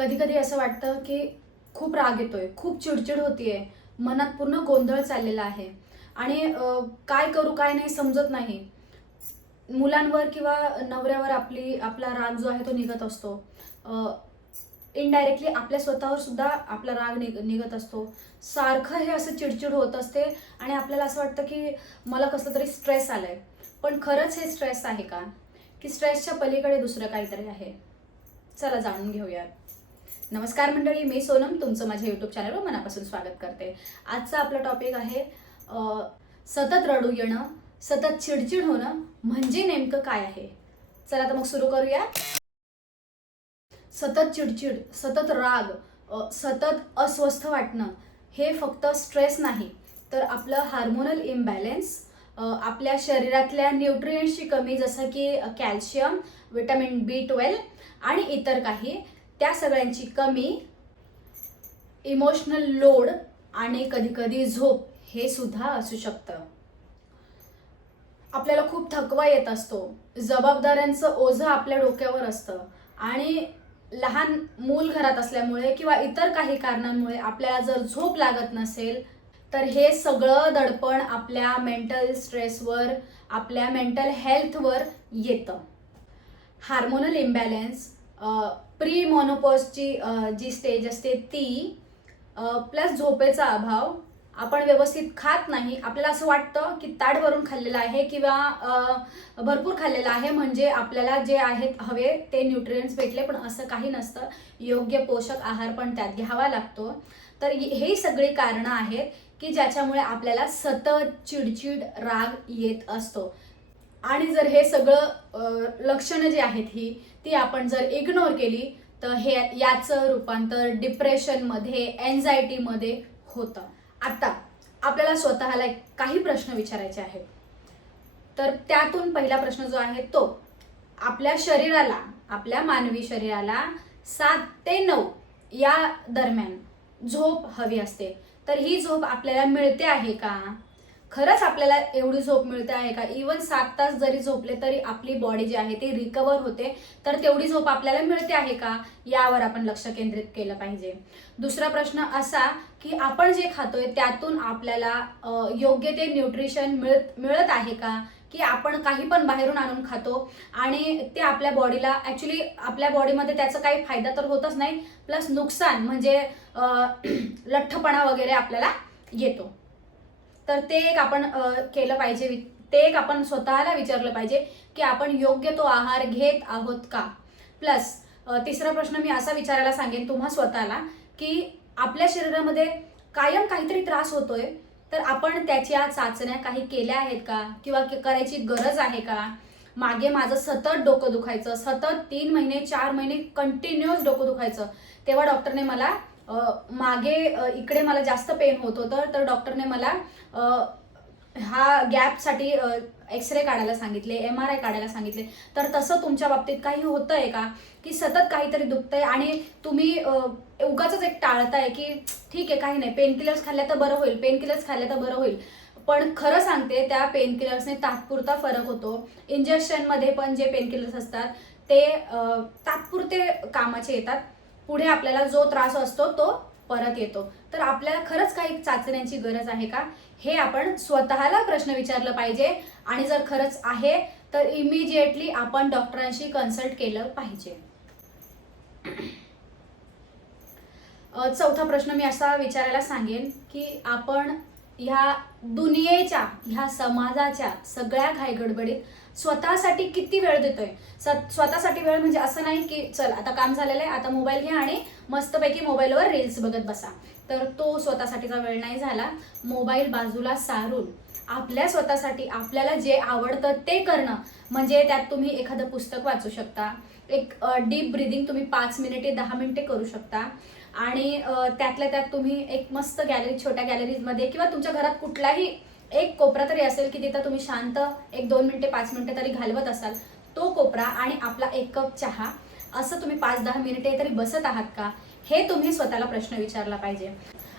कधी कधी असं वाटतं की खूप राग येतोय खूप चिडचिड होतीये मनात पूर्ण गोंधळ चाललेला आहे. आणि काय करू काय नाही समजत नाही. मुलांवर किंवा नवऱ्यावर आपली आपला राग जो आहे तो निघत असतो. इनडायरेक्टली आपल्या स्वतःवर सुद्धा आपला राग निघ निघत असतो. सारखं हे असं चिडचिड होत असते आणि आपल्याला असं वाटतं की मला कसलं तरी स्ट्रेस आलंय. पण खरंच हे स्ट्रेस आहे का? की स्ट्रेसच्या पलीकडे दुसरं काहीतरी आहे. चला जाणून घेऊयात. नमस्कार मंडळी मी सोनम तुमचं माझ्या युट्यूब चॅनलवर मनापासून स्वागत करते. आजचा आपला टॉपिक आहे सतत रडू येणं सतत चिडचिड होणं म्हणजे नेमकं काय आहे? चला तर मग सुरू करूया. सतत चिडचिड सतत राग सतत अस्वस्थ वाटणं हे फक्त स्ट्रेस नाही तर आपलं हार्मोनल इम्बॅलेन्स आपल्या शरीरातल्या न्यूट्रियंट्सची कमी जसं की कॅल्शियम विटॅमिन बी ट्वेल्व आणि इतर काही त्या सगळ्यांची कमी इमोशनल लोड आणि कधीकधी झोप हे सुद्धा असू शकतं. आपल्याला खूप थकवा येत असतो. जबाबदाऱ्यांचं ओझं आपल्या डोक्यावर असतं. आणि लहान मूल घरात असल्यामुळे किंवा इतर काही कारणांमुळे आपल्याला जर झोप लागत नसेल तर हे सगळं दडपण आपल्या मेंटल स्ट्रेसवर आपल्या मेंटल हेल्थवर येतं. हार्मोनल इम्बॅलन्स प्री मोनोपॉजची जी स्टेज असते ती प्लस झोपेचा अभाव आपण व्यवस्थित खात नाही. आपल्याला असं वाटतं की ताट भरून खाल्लेलं आहे किंवा भरपूर खाल्लेलं आहे म्हणजे आपल्याला जे आहेत हवे ते न्यूट्रियन्स भेटले पण असं काही नसतं. योग्य पोषक आहार पण त्यात घ्यावा लागतो. तर हे ही सगळी कारणं आहेत की ज्याच्यामुळे आपल्याला सतत चिडचिड राग येत असतो. आणि जर हे सगळं लक्षणं जी आहेत ही ती आपण जर इग्नोर केली तर हे याचं रूपांतर डिप्रेशनमध्ये एन्झायटीमध्ये होतं. आता आपल्याला स्वतःला एक काही प्रश्न विचारायचे आहेत. तर त्यातून पहिला प्रश्न जो आहे तो आपल्या शरीराला आपल्या मानवी शरीराला सात ते नऊ या दरम्यान झोप हवी असते. तर ही झोप आपल्याला मिळते आहे का? खरंच आपल्याला एवढी झोप मिळते आहे का? इवन सात तास जरी झोपले तरी आपली बॉडी जी आहे ती रिकवर होते. तर तेवढी झोप आपल्याला मिळते आहे का? यावर आपण लक्ष केंद्रित केलं पाहिजे. दुसरा प्रश्न असा की आपण जे खातोय त्यातून आपल्याला योग्य ते न्यूट्रिशन मिळत मिळत आहे का? की आपण काही पण बाहेरून आणून खातो आणि ते आपल्या बॉडीला ऍक्च्युली आपल्या बॉडीमध्ये त्याचा काही फायदा तर होतच नाही. प्लस नुकसान म्हणजे लठ्ठपणा वगैरे आपल्याला येतो. तर ते एक आपण केलं पाहिजे. ते एक आपण स्वतःला विचारलं पाहिजे की आपण योग्य तो आहार घेत आहोत का? प्लस तिसरा प्रश्न मी असा विचारायला सांगेन तुम्हा स्वतःला की आपल्या शरीरामध्ये कायम काहीतरी त्रास होतोय तर आपण त्याच्या चाचण्या काही केल्या आहेत का? किंवा करायची गरज आहे का? मागे माझं सतत डोकं दुखायचं सतत तीन महिने चार महिने कंटिन्युअस डोकं दुखायचं तेव्हा डॉक्टरने मला मागे इकडे मला जास्त पेन होत होतं तर डॉक्टरने मला हा गॅपसाठी एक्सरे काढायला सांगितले एम आर आय काढायला सांगितले. तर तसं तुमच्या बाबतीत काही होतं आहे का? की सतत काहीतरी दुखतंय आणि तुम्ही उगाच एक टाळताय की ठीक आहे काही नाही पेन किलर्स खाल्ल्या तर बरं होईल पेन किलर्स खाल्ल्या तर बरं होईल. पण खरं सांगते त्या पेन किलर्सने तात्पुरता फरक होतो. इंजेक्शनमध्ये पण जे पेन किलर्स असतात ते तात्पुरते कामाचे येतात. पुढे आपल्याला जो त्रास असतो तो परत येतो. तर आपल्याला खरंच काही चाचण्यांची गरज आहे का? हे आपण स्वतःला प्रश्न विचारलं पाहिजे. आणि जर खरंच आहे तर इमिजिएटली आपण डॉक्टरांशी कन्सल्ट केलं पाहिजे. चौथा प्रश्न मी असा विचारायला सांगेन की आपण ह्या दुनियेच्या ह्या समाजाच्या सगळ्या घाईगडबडीत स्वतःसाठी किती वेळ देतोय? स्वतःसाठी वेळ म्हणजे असं नाही की चल आता काम झालेलं आहे आता मोबाईल घ्या आणि मस्तपैकी मोबाईलवर रील्स बघत बसा. तर तो स्वतःसाठीचा वेळ नाही झाला. मोबाईल बाजूला सारून आपल्या स्वतःसाठी आपल्याला जे आवडतं ते करणं. म्हणजे त्यात तुम्ही एखादं पुस्तक वाचू शकता. एक डीप ब्रिदिंग तुम्ही पाच मिनिटे दहा मिनिटे करू शकता. आणि त्यातल्या त्यात तुम्ही एक मस्त गॅलरी छोट्या गॅलरीजमध्ये किंवा तुमच्या घरात कुठलाही एक कोपरा तरी असेल की तिथं तुम्ही शांत एक दोन मिनिटे पाच मिनिटे तरी घालवत असाल तो कोपरा आणि आपला एक कप चहा असं तुम्ही पाच दहा मिनिटे तरी बसत आहात का? हे तुम्ही स्वतःला प्रश्न विचारला पाहिजे.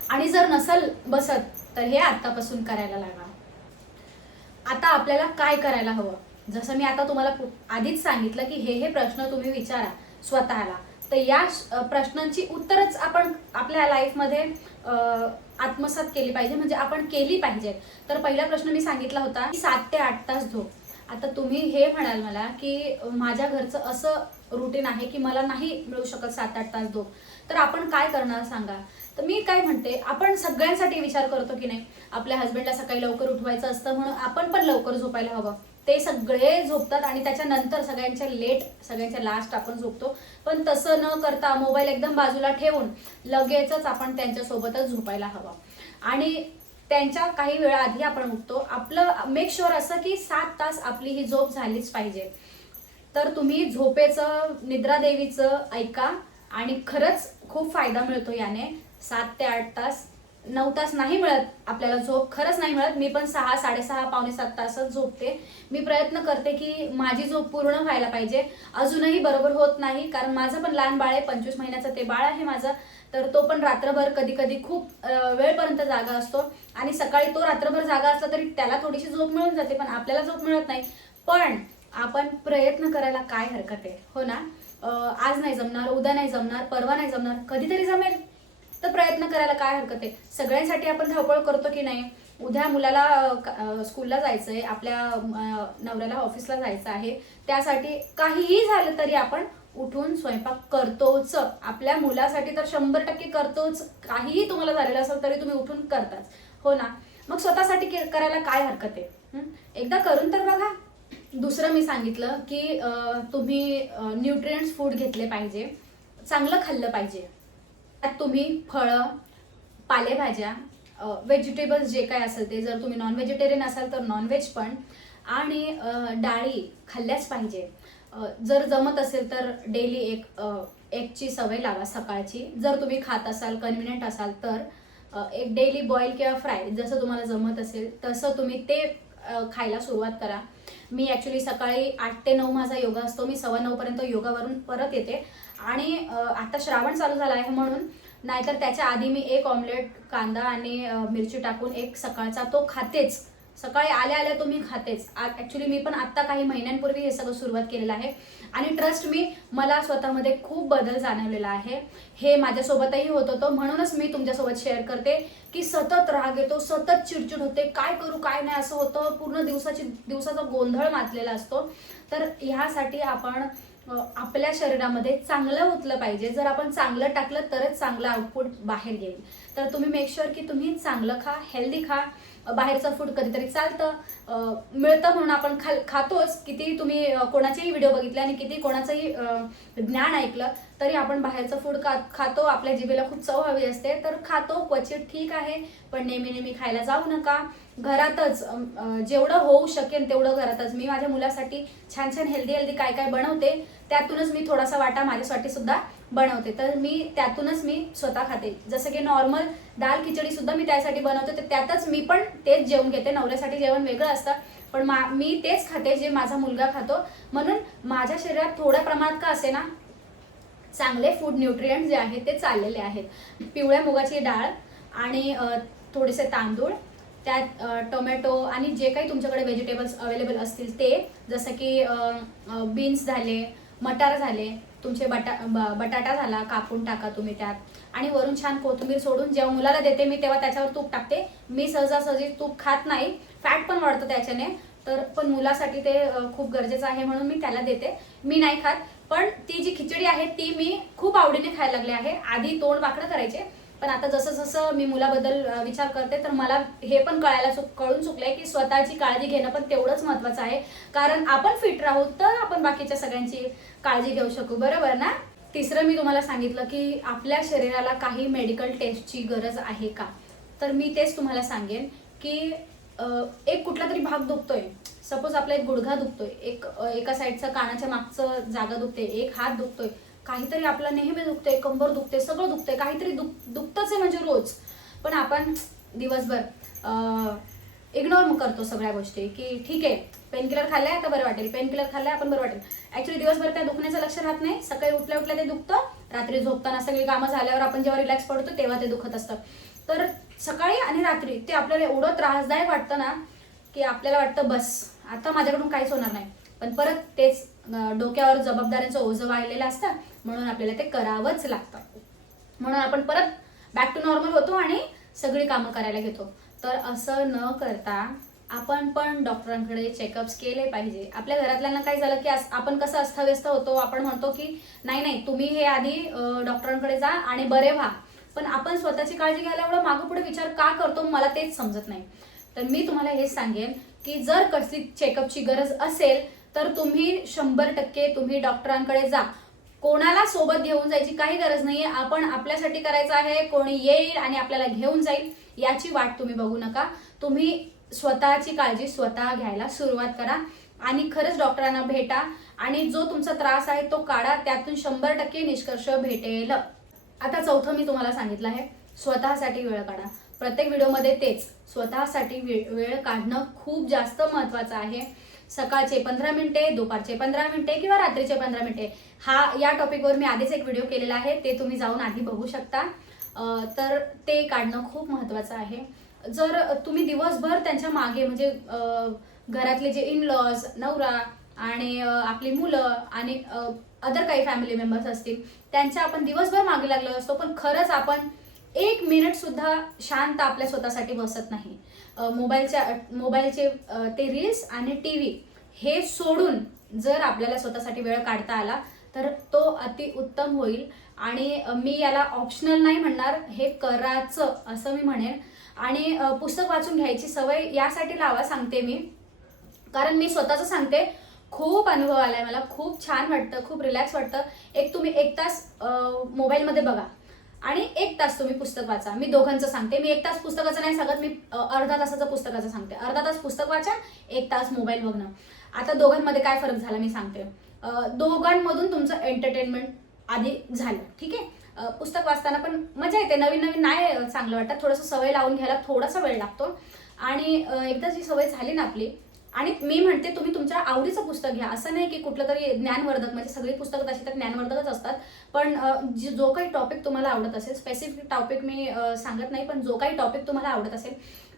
आणि जर नसल बसत तर हे आत्तापासून करायला लागा. आता आपल्याला काय करायला हवं? जसं मी आता तुम्हाला आधीच सांगितलं की हे हे प्रश्न तुम्ही विचारा स्वतःला. तर या प्रश्नांची उत्तरच आपण आपल्या लाईफमध्ये आत्मसात केली पाहिजे म्हणजे आपण केली पाहिजे तर पहिला प्रश्न मी सांगितला होता की सात ते आठ तास झोप. आता तुम्ही हे म्हणाल मला की माझ्या घरचं असं रुटीन आहे की मला नाही मिळू शकत सात आठ तास झोप. तर आपण काय करणार सांगा? तर मी काय म्हणते आपण सगळ्यांसाठी विचार करतो की नाही आपल्या हस्बंडला सकाळी लवकर उठवायचं असतं म्हणून आपण पण लवकर झोपायला हवं. ते सगळे झोपतात आणि त्याच्यानंतर सगळ्यांच्या लेट सगळ्यांच्या लास्ट आपण झोपतो. पण तसं न करता मोबाईल एकदम बाजूला ठेवून लगेचच आपण त्यांच्यासोबतच झोपायला हवं. आणि त्यांच्या काही वेळा आधी आपण उठतो. आपलं मेक शुअर असं की सात तास आपली ही झोप झालीच पाहिजे. तर तुम्ही झोपेचं निद्रादेवीचं ऐका आणि खरंच खूप फायदा मिळतो याने. सात ते आठ तास नऊ तास नाही मिळत आपल्याला झोप खरंच नाही मिळत. मी पण सहा साडेसहा पावणे सात तासच झोपते. मी प्रयत्न करते की माझी झोप पूर्ण व्हायला पाहिजे. अजूनही बरोबर होत नाही कारण माझं पण लहान बाळ आहे पंचवीस महिन्याचं ते बाळ आहे माझं. तर तो पण रात्रभर कधी कधी खूप वेळपर्यंत जागा असतो. आणि सकाळी तो रात्रभर जागा असला तरी त्याला थोडीशी झोप मिळून जाते पण आपल्याला झोप मिळत नाही. पण आपण प्रयत्न करायला काय हरकत आहे? हो ना? आज नाही जमणार उद्या नाही जमणार परवा नाही जमणार कधीतरी जमेल. तर प्रयत्न करायला काय हरकत आहे? सगळ्यांसाठी आपण धावपळ करतो की नाही? उद्या मुलाला स्कूलला जायचं आहे आपल्या नवऱ्याला ऑफिसला जायचं आहे त्यासाठी काहीही झालं तरी आपण उठून स्वयंपाक करतोच. आपल्या मुलासाठी तर शंभर टक्के करतोच. काहीही तुम्हाला झालेलं असेल तरी तुम्ही उठून करताच. हो ना? मग स्वतःसाठी के- करायला काय हरकत आहे? एकदा करून तर बघा. दुसरं मी सांगितलं की तुम्ही न्यूट्रियंट्स फूड घेतले पाहिजे. चांगलं खाल्लं पाहिजे. त्यात तुम्ही फळं पालेभाज्या व्हेजिटेबल्स जे काय असेल ते जर तुम्ही नॉन व्हेजिटेरियन असाल तर नॉनव्हेज पण. आणि डाळी खाल्ल्याच पाहिजे. जर जमत असेल तर डेली एक एकची सवय लावा सकाळची. जर तुम्ही खात असाल कन्व्हिनियंट असाल तर एक डेली बॉईल किंवा फ्राय जसं तुम्हाला जमत असेल तसं तुम्ही ते खायला सुरुवात करा. मी ॲक्च्युली सकाळी आठ ते नऊ माझा योगा असतो. मी सव्वा नऊपर्यंत योगावरून परत येते. आणि आता श्रावण चालू झाला आहे म्हणून नाहीतर त्याच्या आधी मी एक ऑमलेट कांदा आणि मिरची टाकून एक सकाळचा तो खातेच. सकाळी आल्या आल्या तुम्ही खातेच. ॲक्च्युली मी पण आत्ता काही महिन्यांपूर्वी हे सगळं सुरुवात केलेलं आहे. आणि ट्रस्ट मी मला स्वतःमध्ये खूप बदल जाणवलेला आहे. हे माझ्यासोबतही होत होतं. म्हणूनच मी तुमच्यासोबत शेअर करते की सतत राग येतो सतत चिडचिड होते. काय करू काय नाही असं होतं. पूर्ण दिवसाची दिवसाचा गोंधळ माजलेला असतो. तर ह्यासाठी आपण आपल्या शरीरामध्ये चांगलं होतलं पाहिजे. जर आपण चांगलं टाकलं तरच चांगलं आउटपुट बाहेर येईल. तर तुम्ही मेक शुअर की तुम्ही चांगलं खा हेल्दी खा. बाहेरचं फूड कधीतरी चालतं. मिळतं म्हणून आपण खा खातोच. किती तुम्ही कोणाचेही व्हिडिओ बघितले आणि किती कोणाचंही ज्ञान ऐकलं तरी आपण बाहेरचं फूड खा खातो. आपल्या जिभेला खूप चव हवी असते. तर खातो. क्वचित ठीक आहे. पण नेहमी नेहमी खायला जाऊ नका. घरातच जेवढं होऊ शकेल तेवढं घरातच. मी माझ्या मुलासाठी छान छान हेल्दी हेल्दी काय काय बनवते त्यातूनच मी थोडासा वाटा माझ्यासाठी सुद्धा बनवते. तर मी त्यातूनच मी स्वतः खाते. जसं की नॉर्मल दाल खिचडी सुद्धा मी त्यासाठी बनवते. तर त्यातच मी पण तेच जेवण घेते. नवऱ्यासाठी जेवण वेगळं असतं. पण मा मी तेच खाते जे माझा मुलगा खातो. म्हणून माझ्या शरीरात थोड्या प्रमाणात का असे ना चांगले फूड न्यूट्रियंट जे आहेत ते चाललेले आहेत. पिवळ्या मुगाची डाळ आणि थोडेसे तांदूळ त्यात टोमॅटो आणि जे काही तुमच्याकडे व्हेजिटेबल्स अवेलेबल असतील ते जसं की बीन्स झाले मटार झाले तुमचे बटा ब- बटाटा झाला कापून टाका तुम्ही त्यात. आणि वरून छान कोथिंबीर सोडून जेव्हा मुलाला देते मी तेव्हा त्याच्यावर तूप टाकते. मी सहजासहजी तूप खात नाही फॅट पण वाढतं त्याच्याने. तर पण मुलासाठी ते खूप गरजेचं आहे म्हणून मी त्याला देते. मी नाही खात पण ती जी खिचडी आहे ती मी खूप आवडीने खायला लागले आहे. आधी तोंड वाकडं करायचे पण आता जसं जसं मी मुलाबद्दल विचार करते तर मला हे पण कळायला चुक कळून चुकलंय की स्वतःची काळजी घेणं पण तेवढंच महत्वाचं आहे. कारण आपण फिट राहू तर आपण बाकीच्या सगळ्यांची काळजी घेऊ शकू. बरोबर ना? तिसरं मी तुम्हाला सांगितलं की आपल्या शरीराला काही मेडिकल टेस्टची गरज आहे का? तर मी तेच तुम्हाला सांगेन की एक कुठला तरी भाग दुखतोय. सपोज आपला एक गुडघा दुखतोय. एक एका साईडचा कानाच्या मागचं जागा दुखते. एक हात दुखतोय. काहीतरी आपला नेहमी दुखते कंबर दुखते सगळं दुखते काहीतरी दुख दुखतच आहे म्हणजे रोज. पण आपण दिवसभर इग्नोर करतो सगळ्या गोष्टी की ठीक आहे पेनकिलर खाल्लाय आता बरं वाटेल. पेनकिलर खाल्लाय आपण बरं वाटेल. ऍक्च्युली दिवसभर त्या दुखण्याचं लक्ष राहत नाही. सकाळी उठल्या उठल्या ते दुखतं. रात्री झोपताना सगळी कामं झाल्यावर आपण जेव्हा रिलॅक्स पडतो तेव्हा ते दुखत असतं. तर सकाळी आणि रात्री ते आपल्याला एवढं त्रासदायक वाटतं ना की आपल्याला वाटतं बस आता माझ्याकडून काहीच होणार नाही. पण परत तेच डोक्यावर जबाबदाऱ्यांचं ओझं वाहिलेलं असतं म्हणून आपल्याला ते करावंच लागतं. म्हणून आपण परत बॅक टू नॉर्मल होतो आणि सगळी कामं करायला घेतो. तर असं न करता आपण पण डॉक्टरांकडे चेकअप्स केले पाहिजे. आपल्या घरातल्यांना काय झालं की अस- आपण कसं अस्थव्यस्त होतो आपण म्हणतो की नाही नाही तुम्ही हे आधी डॉक्टरांकडे जा आणि बरे व्हा. पण आपण स्वतःची काळजी घ्यायला एवढं मागं पुढे विचार का करतो मला तेच समजत नाही. तर मी तुम्हाला हे सांगेन की जर कसली चेकअपची गरज असेल तर तुम्ही शंभर टक्के तुम्ही डॉक्टरांकडे जा. कोणाला सोबत घेऊन जायची काही गरज नाहीये. आपण आपल्यासाठी करायचं आहे कोणी येईल आणि आपल्याला घेऊन जाईल याची वाट तुम्ही बघू नका. तुम्ही स्वतःची काळजी स्वतः घ्यायला सुरुवात करा आणि खरंच डॉक्टरांना भेटा आणि जो तुमचा त्रास आहे तो काढा. त्यातून शंभर टक्के निष्कर्ष भेटेल. आता चौथं मी तुम्हाला सांगितलं आहे. स्वतःसाठी वेळ काढा. प्रत्येक व्हिडिओमध्ये तेच. स्वतःसाठी वे- वेळ काढणं खूप जास्त महत्वाचं आहे. सकाळचे पंधरा मिनिटे दुपारचे पंधरा मिनिटे किंवा रात्रीचे पंधरा मिनिटे. हा या टॉपिकवर मी आधीच एक व्हिडिओ केलेला आहे. ते तुम्ही जाऊन आधी बघू शकता. तर ते काढणं खूप महत्वाचं आहे. जर तुम्ही दिवसभर त्यांच्या मागे म्हणजे घरातले जे इन लॉज नवरा आणि आपली मुलं आणि अदर काही फॅमिली मेंबर्स असतील त्यांच्या आपण दिवसभर मागे लागलो असतो पण खरंच आपण एक मिनिट सुद्धा शांत आपल्या स्वतःसाठी बसत नाही. मोबाईलच्या मोबाईलचे ते रील्स आणि टी व्ही हे सोडून जर आपल्याला स्वतःसाठी वेळ काढता आला तर तो अति उत्तम होईल. आणि मी याला ऑप्शनल नाही म्हणणार हे करायचं असं मी म्हणेन. आणि पुस्तक वाचून घ्यायची सवय यासाठी लावा सांगते मी. कारण मी स्वतःचं सांगते खूप अनुभव आलाय मला खूप छान वाटतं खूप रिलॅक्स वाटतं. एक तुम्ही एक तास मोबाईलमध्ये बघा. आणि एक तास तुम्ही पुस्तक वाचा. मी दोघांचं सांगते. मी एक तास पुस्तकाचं नाही सांगत मी अर्धा तासाचं पुस्तकाचं सांगते. अर्धा तास पुस्तक वाचा एक तास मोबाईल बघणं. आता दोघांमध्ये काय फरक झाला मी सांगते. दोघांमधून तुमचं एंटरटेनमेंट आधी झालं. ठीक आहे? पुस्तक वाचताना पण मजा येते. नवीन नवीन नाही चांगलं वाटतं. थोडंसं सवय लावून घ्यायला थोडासा वेळ लागतो. आणि एकदा जी सवय झाली ना आपली आणि मी म्हणते तुम्ही तुमच्या आवडीचं पुस्तक घ्या. असं नाही की कुठलं तरी ज्ञानवर्धक म्हणजे सगळी पुस्तकं तशी तर ज्ञानवर्धकच असतात. पण जी जो काही टॉपिक तुम्हाला आवडत असेल स्पेसिफिक टॉपिक मी सांगत नाही पण जो काही टॉपिक तुम्हाला आवडत असेल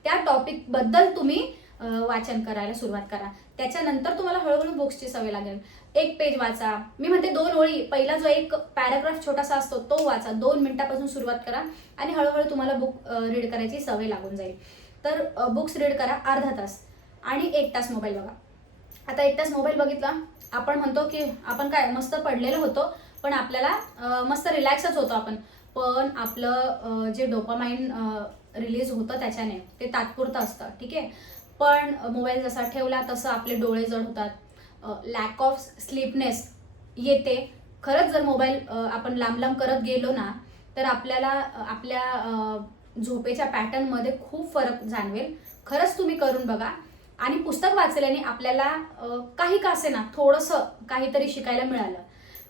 त्या टॉपिकबद्दल तुम्ही वाचन करायला सुरुवात करा. त्याच्यानंतर तुम्हाला हळूहळू बुक्सची सवय लागेल. एक पेज वाचा. मी म्हणते दोन ओळी. पहिला जो एक पॅराग्राफ छोटासा असतो तो वाचा. दोन मिनिटापासून सुरुवात करा आणि हळूहळू तुम्हाला बुक रीड करायची सवय लागून जाईल. तर बुक्स रीड करा अर्धा तास. आणि एक तास मोबाईल बघा. आता एक तास मोबाईल बघितला आपण म्हणतो की आपण काय मस्त पडलेलो होतो पण आपल्याला मस्त रिलॅक्सच होतो आपण. पण आपलं जे डोपामाइन रिलीज होतं त्याच्याने ते तात्पुरतं असतं ठीक आहे? पण मोबाईल जसा ठेवला तसं आपले डोळे जड होतात. लॅक ऑफ स्लीपनेस येते. खरंच जर मोबाईल आपण लांब लांब करत गेलो ना तर आपल्याला आपल्या झोपेच्या पॅटर्नमध्ये खूप फरक जाणवेल. खरंच तुम्ही करून बघा. आणि पुस्तक वाचल्याने आपल्याला काही का असेना थोडंसं काहीतरी शिकायला मिळालं.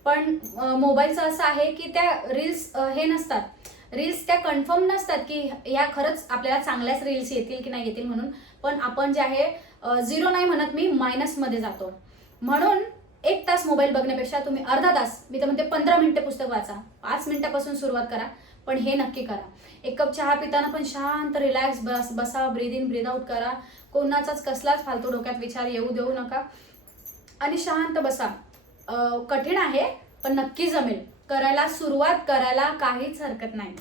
पण मोबाईलचं असं आहे की त्या रील्स हे नसतात. रील्स त्या कन्फर्म नसतात की ह्या खरंच आपल्याला चांगल्याच रील्स येतील की नाही येतील म्हणून. पण आपण जे आहे झिरो नाही म्हणत मी मायनसमध्ये जातो. म्हणून एक तास मोबाईल बघण्यापेक्षा तुम्ही अर्धा तास मी तर म्हणते पंधरा मिनिटं पुस्तक वाचा. पाच मिनिटापासून सुरुवात करा. पण हे नक्की करा. एक कप चहा पिताना पण शांत रिलॅक्स बस बसा ब्रीद इन ब्रीद आउट करा. कोणाचाच कसलाच फालतू डोक्यात विचार येऊ देऊ नका. आणि शांत बसा. कठीण आहे पण नक्की जमेल. करायला सुरुवात करायला काहीच हरकत नाही.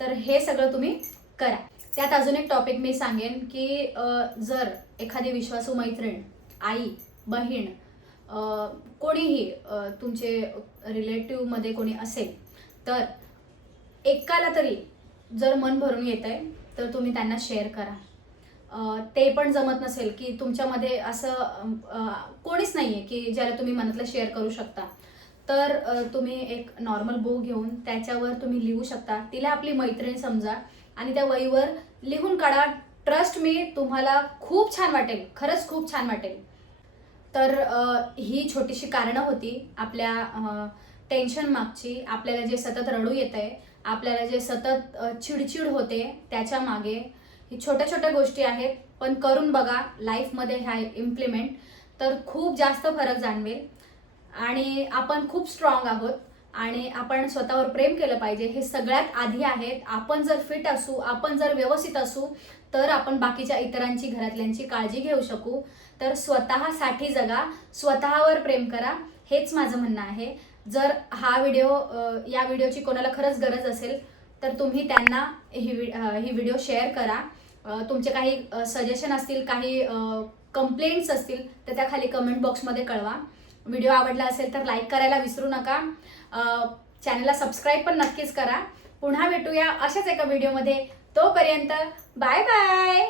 तर हे सगळं तुम्ही करा. त्यात अजून एक टॉपिक मी सांगेन की जर एखादी विश्वासू मैत्रीण आई बहीण कोणीही तुमचे रिलेटिव्हमध्ये कोणी असेल तर एकाला तरी जर मन भरून येत आहे तर तुम्ही त्यांना शेअर करा. ते पण जमत नसेल की तुमच्यामध्ये असं कोणीच नाही आहे की ज्याला तुम्ही मनातलं शेअर करू शकता. तर तुम्ही एक नॉर्मल बुक घेऊन त्याच्यावर तुम्ही लिहू शकता. तिला आपली मैत्रीण समजा आणि त्या वहीवर लिहून काढा ट्रस्ट मी तुम्हाला खूप छान वाटेल खरंच खूप छान वाटेल. तर ही छोटीशी कारणं होती आपल्या टेन्शन मागची आपल्याला जे सतत रडू येत आहे आपल्याला जे सतत चिडचिड होते त्याच्यामागे ही छोट्या छोट्या गोष्टी आहेत. पण करून बघा लाईफमध्ये ह्या इम्प्लिमेंट तर खूप जास्त फरक जाणवेल. आणि आपण खूप स्ट्रॉंग आहोत. आणि आपण स्वतःवर प्रेम केलं पाहिजे. हे सगळ्यात आधी आहेत. आपण जर फिट असू आपण जर व्यवस्थित असू तर आपण बाकीच्या इतरांची घरातल्यांची काळजी घेऊ शकू. तर स्वतःसाठी जगा. स्वतःवर प्रेम करा. हेच माझं म्हणणं आहे. जर हा व्हिडिओ या व्हिडिओची कोणाला खरंच गरज असेल तर तुम्ही त्यांना ही वि- ही व्हिडिओ शेअर करा. तुमचे काही सजेशन असतील काही कंप्लेंट्स असतील तर त्या खाली कमेंट बॉक्समध्ये कळवा. व्हिडिओ आवडला असेल तर लाईक करायला विसरू नका. चॅनलला सबस्क्राईब पण नक्कीच करा. पुन्हा भेटूया अशाच एका व्हिडिओमध्ये तोपर्यंत बाय बाय